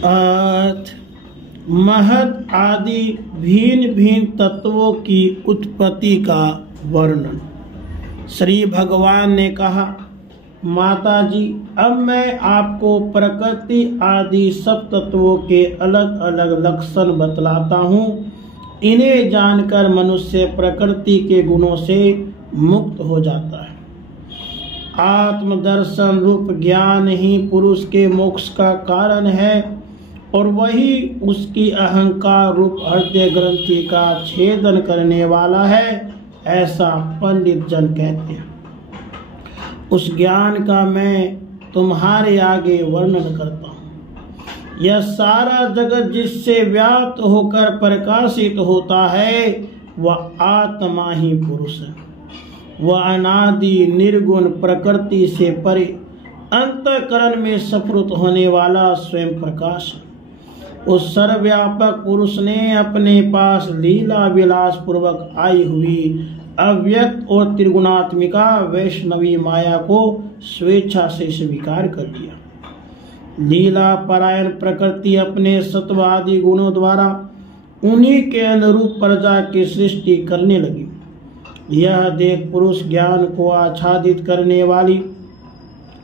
अर्थ महत आदि भिन्न भिन्न तत्वों की उत्पत्ति का वर्णन। श्री भगवान ने कहा, माता जी, अब मैं आपको प्रकृति आदि सब तत्वों के अलग अलग लक्षण बतलाता हूँ। इन्हें जानकर मनुष्य प्रकृति के गुणों से मुक्त हो जाता है। आत्मदर्शन रूप ज्ञान ही पुरुष के मोक्ष का कारण है और वही उसकी अहंकार रूप हृदय ग्रंथि का छेदन करने वाला है, ऐसा पंडित जन कहते हैं। उस ज्ञान का मैं तुम्हारे आगे वर्णन करता हूँ। यह सारा जगत जिससे व्याप्त होकर प्रकाशित होता है वह आत्मा ही पुरुष है। वह अनादि निर्गुण प्रकृति से परे अंतःकरण में सप्रुत होने वाला स्वयं प्रकाश है। उस सर्वव्यापक पुरुष ने अपने पास लीला विलास पूर्वक आई हुई अव्यक्त और त्रिगुणात्मिका वैष्णवी माया को स्वेच्छा से स्वीकार कर लिया। लीला परायण प्रकृति अपने सत्व आदि गुणों द्वारा उन्हीं के अनुरूप प्रजा की सृष्टि करने लगी। यह देख पुरुष ज्ञान को आच्छादित करने वाली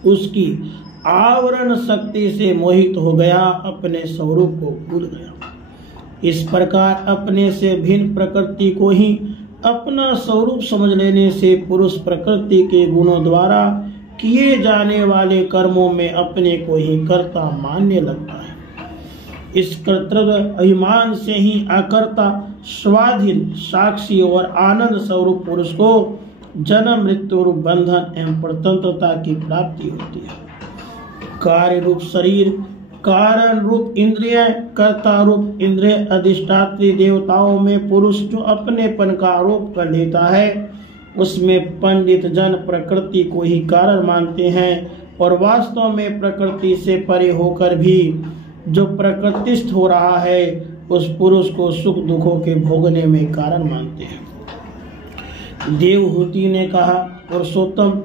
उसकी आवरण शक्ति से मोहित हो गया, अपने स्वरूप को भूल गया। इस प्रकार अपने से भिन्न प्रकृति को ही अपना स्वरूप समझ लेने से पुरुष प्रकृति के गुणों द्वारा किए जाने वाले कर्मों में अपने को ही कर्ता मानने लगता है। इस कर्तव्य अभिमान से ही अकर्ता स्वाधीन साक्षी और आनंद स्वरूप पुरुष को जन्म मृत्यु रूप बंधन एवं स्वतंत्रता की प्राप्ति होती है। कार्य रूप शरीर, कारण रूप इंद्रिय, कर्ता रूप इंद्रिय अधिष्ठात्री देवताओं में पुरुष जो अपनेपन का आरोप कर लेता है, उसमें पंडित जन प्रकृति को ही कारण मानते हैं और वास्तव में प्रकृति से परे होकर भी जो प्रकृतिस्थ हो रहा है उस पुरुष को सुख दुखों के भोगने में कारण मानते हैं। देवहूति ने कहा, पुरुषोत्तम,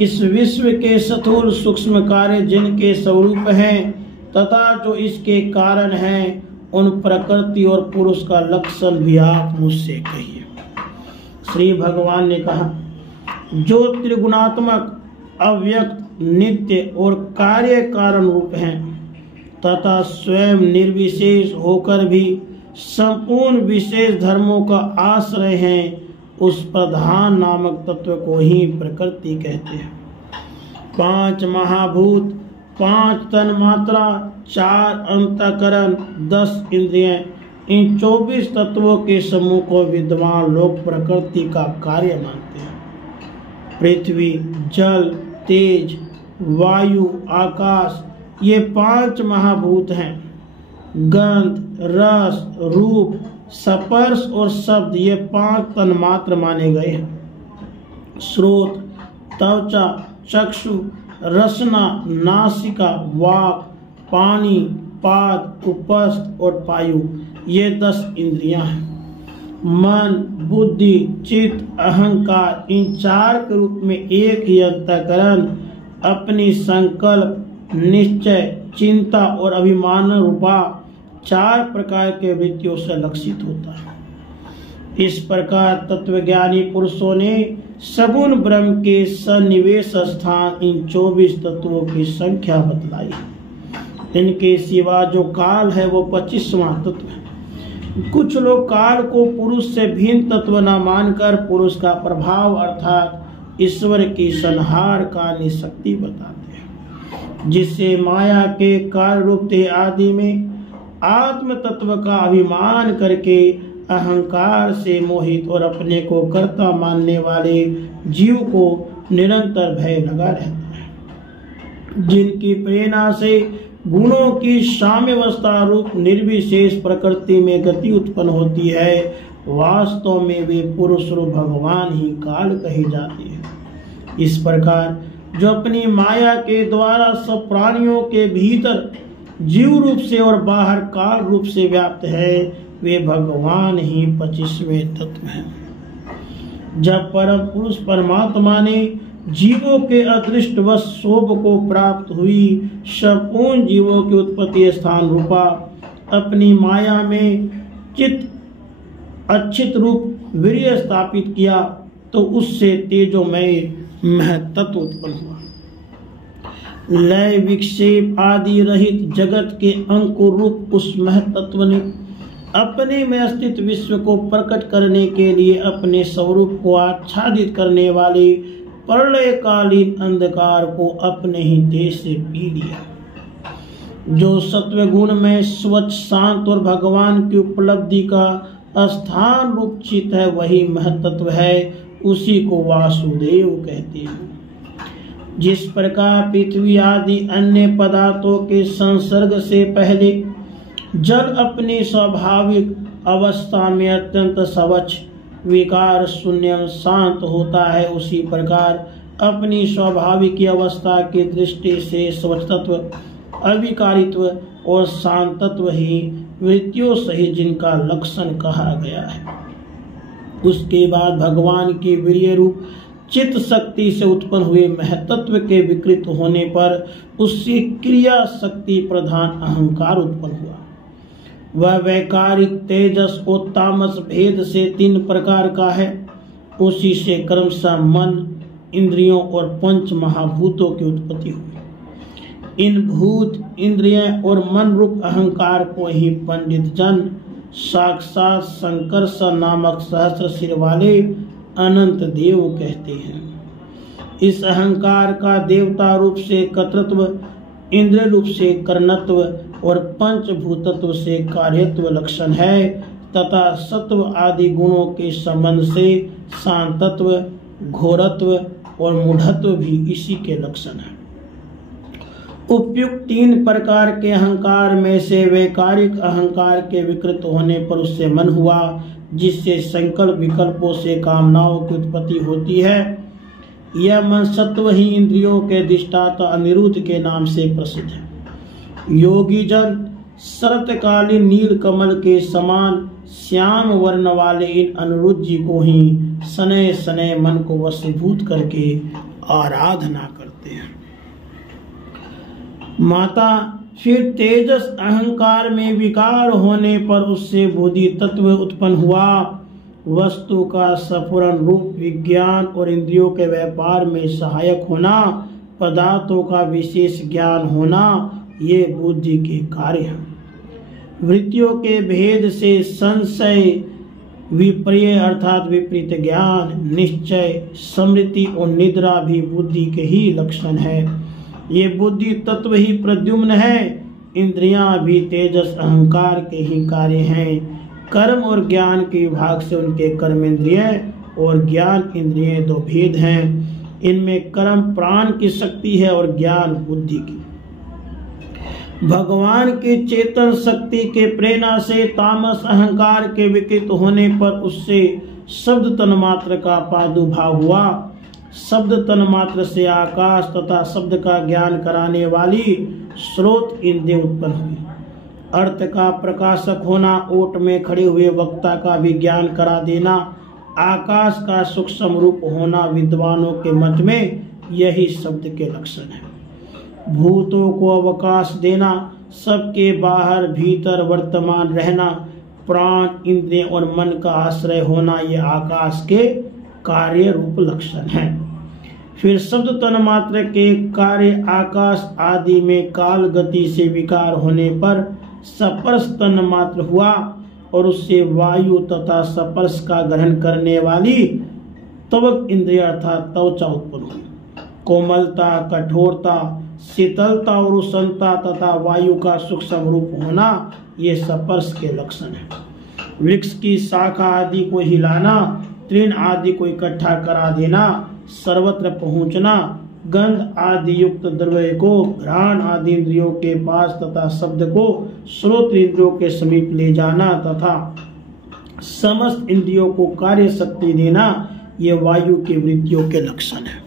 इस विश्व के स्थूल सूक्ष्म कार्य जिनके स्वरूप हैं तथा जो इसके कारण हैं, उन प्रकृति और पुरुष का लक्षण भी आप मुझसे कहिए। श्री भगवान ने कहा, जो त्रिगुणात्मक अव्यक्त नित्य और कार्य कारण रूप हैं तथा स्वयं निर्विशेष होकर भी संपूर्ण विशेष धर्मों का आश्रय हैं, उस प्रधान नामक तत्व को ही प्रकृति कहते हैं। 5 महाभूत, 5 तन मात्रा, 4 अंतःकरण, 10 इंद्रियां, इन 24 तत्वों के समूह को विद्वान लोग प्रकृति का कार्य मानते हैं। पृथ्वी, जल, तेज, वायु, आकाश, ये 5 महाभूत हैं। गंध, रस, रूप, स्पर्श और शब्द, ये 5 तन मात्र माने गए हैं। श्रोत, त्वचा, चक्षु, रसना, नासिका, वाक, पानी, पाद, उपस्थ और पायु, ये 10 इंद्रियां हैं। मन, बुद्धि, चित्त, अहंकार, इन 4 के रूप में एक ही अंतःकरण अपनी संकल्प, निश्चय, चिंता और अभिमान रूपा 4 प्रकार के वृत्तियों से लक्षित होता है। इस प्रकार तत्वज्ञानी पुरुषों ने सगुण ब्रह्म के सन्निवेश स्थान इन 24 तत्वों की संख्या बतलाई। इनके सिवा जो काल है वो 25वां तत्व है। कुछ लोग काल को पुरुष से भिन्न तत्व न मानकर पुरुष का प्रभाव अर्थात ईश्वर की संहारकारिणी शक्ति बताते हैं, जिससे माया के काल रूप देह आदि में आत्म तत्व का अभिमान करके अहंकार से मोहित और अपने को कर्ता मानने वाले जीव को निरंतर भय लगा रहता है। जिनकी प्रेरणा से गुणों की साम्यावस्था रूप निर्विशेष प्रकृति में गति उत्पन्न होती है, वास्तव में वे पुरुष रूप भगवान ही काल कहे जाते हैं। इस प्रकार जो अपनी माया के द्वारा सब प्राणियों के भीतर जीव रूप से और बाहर काल रूप से व्याप्त है, वे भगवान ही 25वें तत्व हैं। जब परम पुरुष परमात्मा ने जीवों के अदृष्टवश शोभ को प्राप्त हुई। संपूर्ण जीवों की उत्पत्ति स्थान रूपा अपनी माया में चित अच्छित रूप वीर्य स्थापित किया तो उससे तेजोमय महत्त्व उत्पन्न हुआ। लय विक्षेप आदि रहित जगत के अंकुर रूप उस महत्त्व ने अपने में स्थित विश्व को प्रकट करने के लिए अपने स्वरूप को आच्छादित करने वाले प्रलयकालीन अंधकार को अपने ही देह से पी लिया। जो सत्व गुण में स्वच्छ शांत और भगवान की उपलब्धि का स्थान रूप चित है वही महत्त्व है, उसी को वासुदेव कहते हैं। जिस प्रकार पृथ्वी आदि अन्य पदार्थों के संसर्ग से पहले जल अपनी स्वाभाविक अवस्था में अत्यंत स्वच्छ विकार शून्य शांत होता है, उसी प्रकार अपनी स्वाभाविक अवस्था की दृष्टि से स्वच्छत्व अविकारित्व और शांतत्व ही वृत्तियों सहित जिनका लक्षण कहा गया है। उसके बाद भगवान के वीर्य रूप चित्त शक्ति से उत्पन्न हुए महत्त्व के विकृत होने पर उससे क्रिया शक्ति प्रधान अहंकार उत्पन्न हुआ। वह वैकारिक तेजस और तामस भेद से 3 प्रकार का है। उसी से क्रमशः मन, इंद्रियों और पंच महाभूतों की उत्पत्ति हुई। इन भूत, इंद्रिय और मन रूप अहंकार को ही पंडित जन साक्षात संकर्षण नामक सहस्र सिर वाले अनंत देव कहते हैं। इस अहंकार का देवता रूप से कर्तृत्व, इंद्रिय रूप से कर्णत्व और पंचभूतत्व से कार्यत्व लक्षण है तथा सत्व आदि गुणों के संबंध से शांतत्व, घोरत्व और मूढ़त्व भी इसी के लक्षण है। उपयुक्त 3 प्रकार के अहंकार में से वैकारिक अहंकार के विकृत होने पर उससे मन हुआ, जिससे संकल्प विकल्पों से कामनाओं की उत्पत्ति होती है। यह मन सत्व ही इंद्रियों के अधिष्ठाता अनिरुद्ध के नाम से प्रसिद्ध है। योगी जन शरतकालीन नील कमल के समान श्याम वर्ण वाले इन अनिरुद्ध जी को ही शनैः शनैः मन को वशीभूत करके आराधना करते हैं। माता फिर तेजस अहंकार में विकार होने पर उससे बुद्धि तत्व उत्पन्न हुआ। वस्तु का स्फुरन रूप विज्ञान और इंद्रियों के व्यापार में सहायक होना, पदार्थों का विशेष ज्ञान होना, ये बुद्धि के कार्य हैं। वृत्तियों के भेद से संशय, विपर्य अर्थात विपरीत ज्ञान, निश्चय, स्मृति और निद्रा भी बुद्धि के ही लक्षण है। ये बुद्धि तत्व ही प्रद्युम्न है। इंद्रियां भी तेजस अहंकार के ही कार्य हैं। कर्म और ज्ञान के विभाग से उनके कर्मेंद्रिय और ज्ञान इंद्रिय 2 भेद हैं। इनमें कर्म प्राण की शक्ति है और ज्ञान बुद्धि की। भगवान की चेतन शक्ति के प्रेरणा से तामस अहंकार के विकृत होने पर उससे शब्द तन्मात्र का प्रादुर्भाव हुआ। शब्द तन्मात्र से आकाश तथा शब्द का ज्ञान कराने वाली स्रोत इंद्रिय उत्पन्न हुई। अर्थ का प्रकाशक होना, ओट में खड़े हुए वक्ता का भी ज्ञान करा देना, आकाश का सूक्ष्म रूप होना विद्वानों के मत में यही शब्द के लक्षण है। भूतों को अवकाश देना, सबके बाहर भीतर वर्तमान रहना, प्राण, इंद्रिय और मन का आश्रय होना, ये आकाश के कार्य रूप लक्षण है। फिर शब्द तन्मात्र के कार्य आकाश आदि में काल गति से विकार होने पर स्पर्श तन्मात्र हुआ और उससे वायु तथा स्पर्श का ग्रहण करने वाली त्वक इंद्रिय अर्थात त्वचा उत्पन्न हुई। कोमलता, कठोरता, शीतलता और उष्णता तथा वायु का सूक्ष्म रूप होना, ये स्पर्श के लक्षण है। वृक्ष की शाखा आदि को हिलाना, तृण आदि को इकट्ठा करा देना, सर्वत्र पहुंचना, गंध आदि युक्त द्रव्य को घ्राण आदि इंद्रियों के पास तथा शब्द को श्रोत इंद्रियों के समीप ले जाना तथा समस्त इंद्रियों को कार्य शक्ति देना, ये वायु की वृत्तियों के लक्षण है।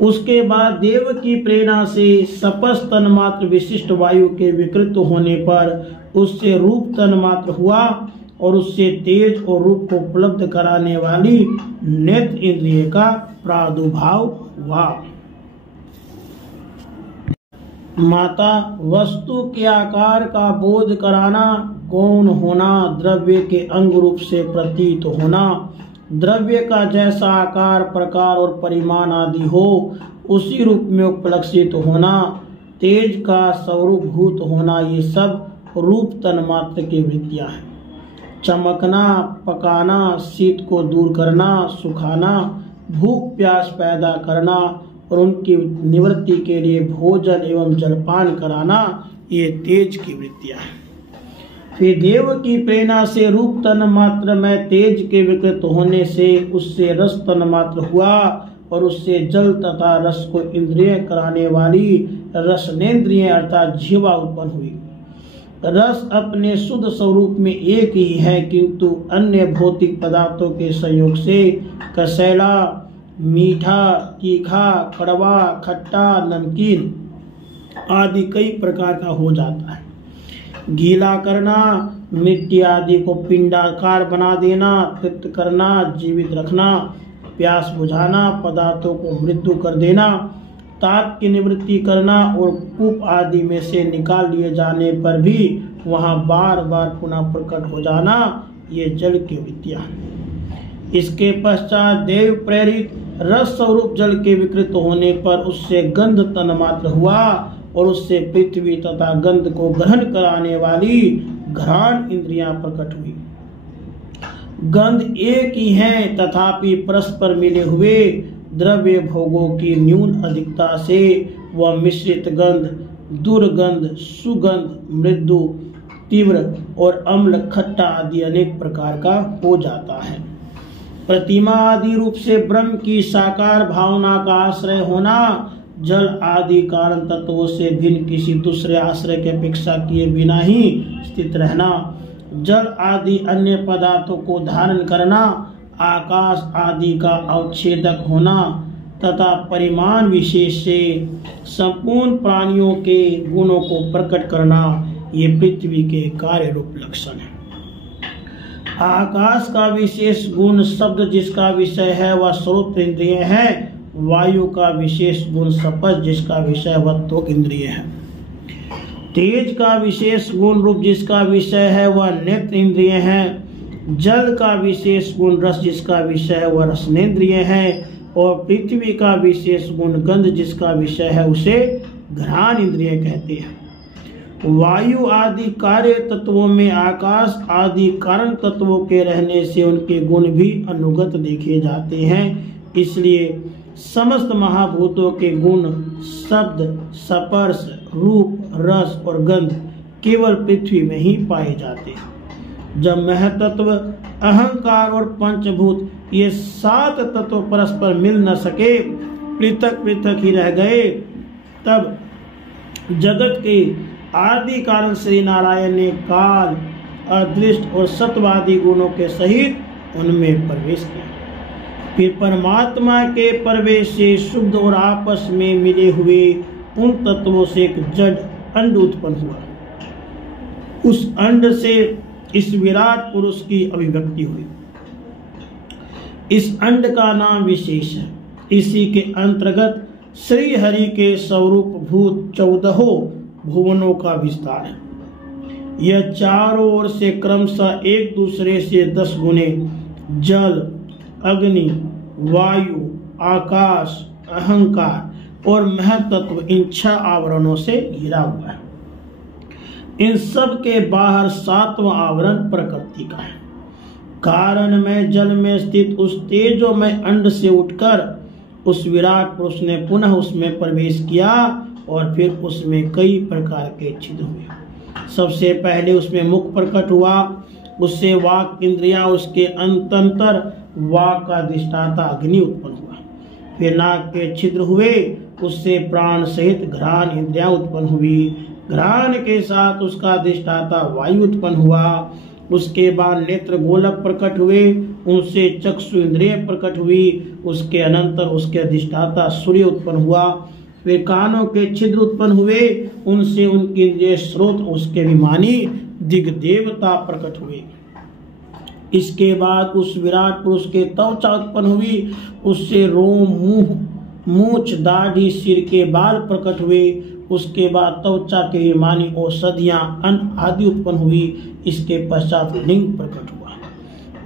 उसके बाद देव की प्रेरणा से स्पर्श तन्मात्र विशिष्ट वायु के विकृत होने पर उससे रूप तन्मात्र हुआ और उससे तेज और रूप को उपलब्ध कराने वाली नेत्र इंद्रिय का प्रादुर्भाव हुआ। माता वस्तु के आकार का बोध कराना, गौण होना, द्रव्य के अंग रूप से प्रतीत होना, द्रव्य का जैसा आकार, प्रकार और परिमाण आदि हो उसी रूप में उपलक्षित होना, तेज का स्वरूपभूत होना, ये सब रूप तन्मात्र की वृत्तियां हैं। चमकना, पकाना, शीत को दूर करना, सुखाना, भूख प्यास पैदा करना और उनकी निवृत्ति के लिए भोजन एवं जलपान कराना, ये तेज की वृत्तियां हैं। फिर देव की प्रेरणा से रूप तन मात्र में तेज के विकृत होने से उससे रस तन मात्र हुआ और उससे जल तथा रस को इंद्रिय कराने वाली रसनेन्द्रिय अर्थात जीवा उत्पन्न हुई। रस अपने शुद्ध स्वरूप में एक ही है, किंतु अन्य भौतिक पदार्थों के संयोग से कसैला, मीठा, तीखा, कड़वा, खट्टा, नमकीन आदि कई प्रकार का हो जाता है। गीला करना, मिट्टी आदि को पिंडाकार बना देना, तृप्त करना, जीवित रखना, प्यास बुझाना, पदार्थों को मृत्यु कर देना, ताप की निवृत्ति करना और कूप आदि में से निकाल लिए जाने पर भी वहां बार बार पुनः प्रकट हो जाना, ये जल की वृत्तियां। इसके पश्चात देव प्रेरित रस स्वरूप जल के विकृत होने पर उससे गंध तन्मात्र हुआ और उससे पृथ्वी तथा गंध को ग्रहण कराने वाली घ्राण इंद्रियां प्रकट हुई। गंध एक ही हैं, तथापि परस्पर मिले हुए द्रव्य भोगों की न्यून अधिकता से वह मिश्रित गंध, दुर्गंध, सुगंध, मृदु, तीव्र और अम्ल, खट्टा आदि अनेक प्रकार का हो जाता है। प्रतिमा आदि रूप से ब्रह्म की साकार भावना का आश्रय होना, जल आदि कारण तत्वों से भिन्न किसी दूसरे आश्रय की अपेक्षा किए बिना ही स्थित रहना, जल आदि अन्य पदार्थों को धारण करना, आकाश आदि का अवच्छेदक होना तथा परिमाण विशेष से संपूर्ण प्राणियों के गुणों को प्रकट करना, ये पृथ्वी के कार्य रूप लक्षण है। आकाश का विशेष गुण शब्द जिसका विषय है वह श्रोत्र इंद्रिय है, वायु का विशेष गुण स्पर्श जिसका विषय वह त्वक इंद्रिय है, तेज का विशेष गुण रूप जिसका विषय है वह नेत्र इंद्रिय है, जल का विशेष गुण रस जिसका विषय है वह रसनेन्द्रिय है और पृथ्वी का विशेष गुण गंध जिसका विषय है उसे घ्राण इंद्रिय कहते हैं। वायु आदि कार्य तत्वों में आकाश आदि कारण तत्वों के रहने से उनके गुण भी अनुगत देखे जाते हैं, इसलिए समस्त महाभूतों के गुण शब्द, स्पर्श, रूप, रस और गंध केवल पृथ्वी में ही पाए जाते हैं। जब महतत्व, अहंकार और पंचभूत ये 7 तत्व परस्पर मिल न सके, पृथक पृथक ही रह गए, तब जगत के आदि कारण श्री नारायण ने काल, अदृष्ट और सत्वादी गुणों के सहित उनमें प्रवेश किया। फिर परमात्मा के प्रवेश से शुद्ध और आपस में मिले हुए उन तत्वों से एक जड़ अंड उत्पन्न हुआ। उस अंड से इस विराट पुरुष की अभिव्यक्ति हुई। इस अंड का नाम विशेष है। इसी के अंतर्गत श्री हरि के स्वरूप भूत 14 भुवनों का विस्तार है। यह चारों ओर से क्रमशः एक दूसरे से 10 गुने जल, अग्नि, वायु, आकाश, अहंकार और महतत्व इन 6 आवरणों से घिरा हुआ है। इन सब के बाहर 7वां आवरण प्रकृति का है। कारण में जल में स्थित उस तेजोमय अंड से उठकर उस विराट पुरुष ने पुनः उसमें प्रवेश किया और फिर उसमें कई प्रकार के छिद्र हुए। सबसे पहले उसमें मुख प्रकट हुआ, उससे वाक इंद्रियां, उसके अंतंतर वाक का अधिष्ठाता अग्नि उत्पन्न हुआ। फिर नाक के छिद्र हुए, उससे प्राण सहित घ्राण इंद्रियां उत्पन्न हुई। घ्राण के साथ उसका अधिष्ठाता वायु उत्पन्न हुआ। उसके बाद नेत्र गोलक प्रकट हुए, उनसे चक्षु इंद्रिय प्रकट हुई। उसके अनंतर उसके अधिष्ठाता सूर्य उत्पन्न हुआ। वे कानों के छिद्र उत्पन्न हुए, उनसे उनके इंद्रिय स्रोत उसके अभिमानी दिग्देवता प्रकट हुए। इसके बाद उस विराट पुरुष के त्वचा उत्पन्न हुई, उससे रोम, मुंह, मूछ, दाढ़ी, सिर के बाल प्रकट हुए। उसके बाद त्वचा के विमानी औषधियां, अन्न आदि उत्पन्न हुई। इसके पश्चात लिंग प्रकट हुआ,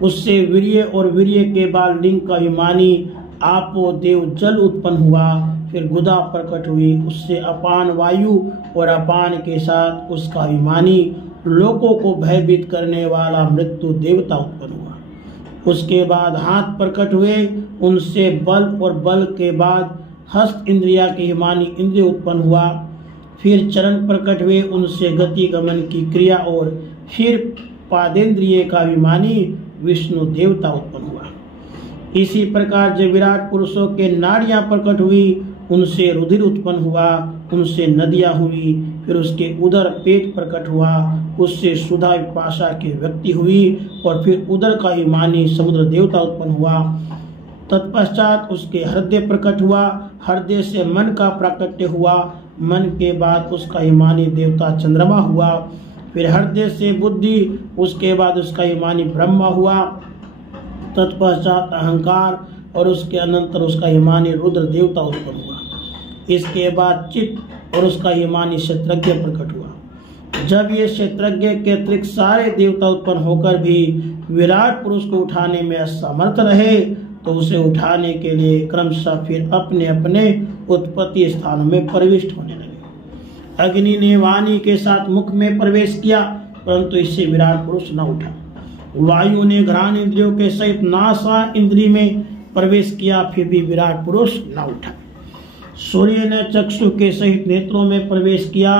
उससे वीर्य और वीर्य के बाद लिंग का विमानी आपो देव जल उत्पन्न हुआ। फिर गुदा प्रकट हुई, उससे अपान वायु और अपान के साथ उसका विमानी लोगों को भयभीत करने वाला मृत्यु देवता उत्पन्न हुआ। उसके बाद हाथ प्रकट हुए, उनसे बल और बल के बाद हस्त इंद्रिया के विमानी इंद्रिय उत्पन्न हुआ। फिर चरण प्रकट हुए, उनसे गति गमन की क्रिया, और फिर पादेंद्रिय का विमानी विष्णु देवता उत्पन्न हुआ। इसी प्रकार जब विराट पुरुषों के नाड़ियां प्रकट हुई, उनसे रुधिर उत्पन्न हुआ, उनसे नदियां हुई। फिर उसके उदर पेट प्रकट हुआ, उससे सुधा विपाशा की व्यक्ति हुई। और फिर उदर का विमानी समुद्र देवता उत्पन्न हुआ। तत्पश्चात उसके हृदय प्रकट हुआ, हृदय से मन का प्राकट्य हुआ, मन के बाद उसका विमानी देवता चंद्रमा हुआ। फिर हृदय से बुद्धि, उसके बाद उसका विमानी ब्रह्मा हुआ। तत्पश्चात अहंकार, और उसके अनंतर उसका विमानी रुद्र देवता उत्पन्न हुआ। इसके बाद चित्त, और उसका विमानी क्षेत्रज्ञ प्रकट हुआ। जब ये क्षेत्रज्ञ के अतिरिक्त सारे देवता उत्पन्न होकर भी विराट पुरुष को उठाने में असमर्थ रहे, तो उसे उठाने के लिए क्रमशः फिर अपने अपने उत्पत्ति स्थानों में प्रविष्ट होने लगे। अग्नि ने वाणी के साथ मुख में प्रवेश किया, परंतु इससे विराट पुरुष न उठा। वायु ने घ्राण इंद्रियों के सहित नासा इंद्रिय में प्रवेश किया, फिर भी विराट पुरुष न उठा। सूर्य ने चक्षु के सहित नेत्रों में प्रवेश किया,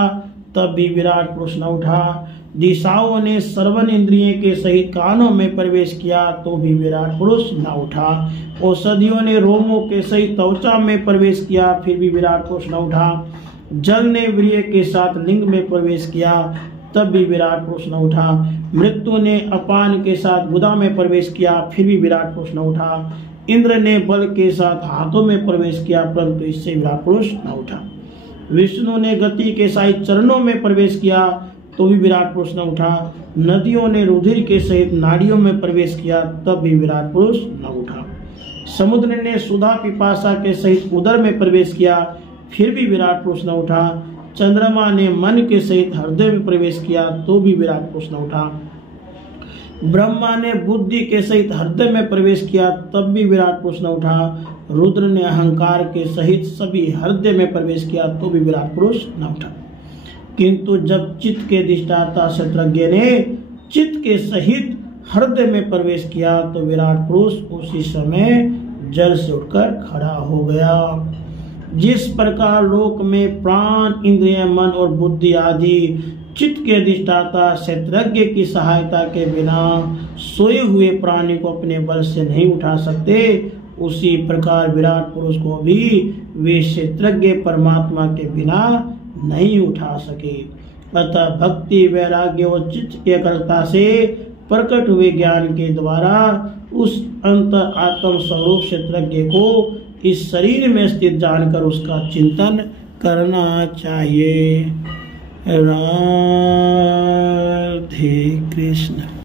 तब भी विराट पुरुष न उठा। दिशाओं ने श्रवण इंद्रिय के सहित कानों में प्रवेश किया, तो भी विराट पुरुष न उठा। औषधियों ने रोमों के सहित त्वचा में प्रवेश किया, फिर भी विराट पुरुष न उठा। जल ने वीर्य के साथ लिंग में प्रवेश किया, तब भी विराट पुरुष न उठा। मृत्यु ने अपान के साथ गुदा में प्रवेश किया, फिर भी विराट पुरुष न उठा। इंद्र ने बल के साथ हाथों में प्रवेश किया, परंतु इससे विराट पुरुष न उठा। विष्णु ने गति के सहित चरणों में प्रवेश किया, तो भी विराट पुरुष न उठा। नदियों ने रुधिर के सहित नाड़ियों में प्रवेश किया, तब भी विराट पुरुष न उठा। समुद्र ने सुधा पिपासा के सहित उदर में प्रवेश किया, फिर भी विराट पुरुष न उठा। चंद्रमा ने मन के सहित हृदय में प्रवेश किया, तो भी विराट पुरुष न उठा। ब्रह्मा ने बुद्धि के सहित हृदय में प्रवेश किया, तब भी विराट पुरुष न उठा। रुद्र ने अहंकार के सहित सभी हृदय में प्रवेश किया, तो भी विराट पुरुष न उठा। किंतु जब चित्त के अधिष्ठाता क्षेत्रज्ञ ने चित्त के सहित हृदय में प्रवेश किया, तो विराट पुरुष उसी समय जल से उठकर खड़ा हो गया। जिस प्रकार लोक में प्राण, इंद्रिय, मन और बुद्धि आदि चित्त के अधिष्ठाता क्षेत्रज्ञ की सहायता के बिना सोए हुए प्राणी को अपने बल से नहीं उठा सकते, उसी प्रकार विराट पुरुष को भी वे क्षेत्रज्ञ परमात्मा के बिना नहीं उठा सके। अतः भक्ति, वैराग्य और चित्त की एकाग्रता से प्रकट हुए ज्ञान के द्वारा उस अंतर आत्म स्वरूप क्षेत्रज्ञ को इस शरीर में स्थित जानकर उसका चिंतन करना चाहिए। राधे कृष्ण।